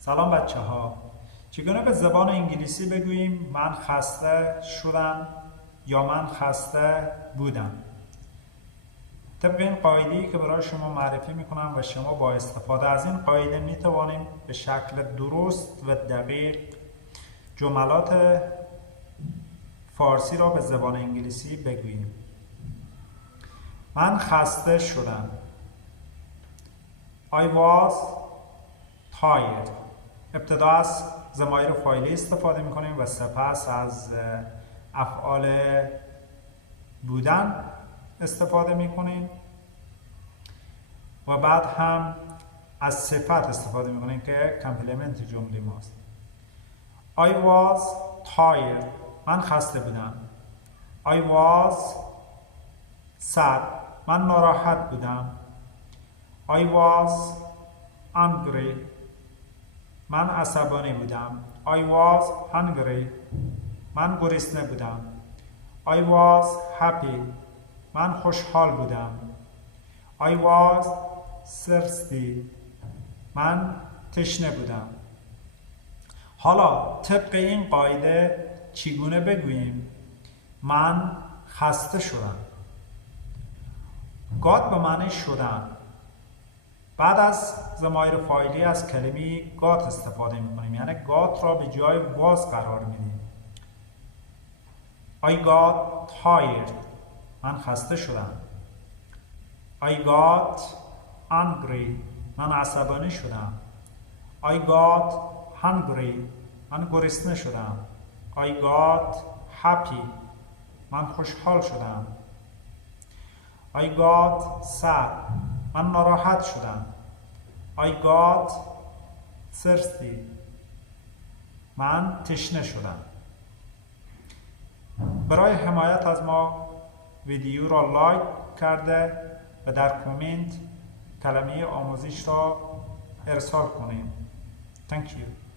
سلام بچه ها. چگونه به زبان انگلیسی بگوییم من خسته شدم یا من خسته بودم؟ طبق این قاعده‌ای که برای شما معرفی میکنم و شما با استفاده از این قاعده میتوانیم به شکل درست و دقیق جملات فارسی را به زبان انگلیسی بگوییم. من خسته شدم. I was tired. ابتدا از ضمایر فاعلی استفاده میکنیم و سپس از افعال بودن استفاده میکنیم و بعد هم از صفت استفاده میکنیم که کامپلمنت جمله ماست. I was tired. من خسته بودم. I was sad. من ناراحت بودم. I was angry. من عصبانی بودم. I was hungry. من گرسنه بودم. I was happy. من خوشحال بودم. I was thirsty. من تشنه بودم. حالا طبق این قاعده چگونه بگوییم من خسته شدم؟ got به معنی شدن. بعد از ضمایر فاعلی از کلمه got استفاده میکنیم، یعنی got را به جای was قرار میدیم. I got tired. من خسته شدم. I got angry. من عصبانی شدم. I got hungry. من گرسنه شدم. I got happy. من خوشحال شدم. I got sad. من ناراحت شدم. I got thirsty. من تشنه شدم. برای حمایت از ما ویدیو را لایک کرده و در کامنت کلمه آموزش را ارسال کنید. Thank you.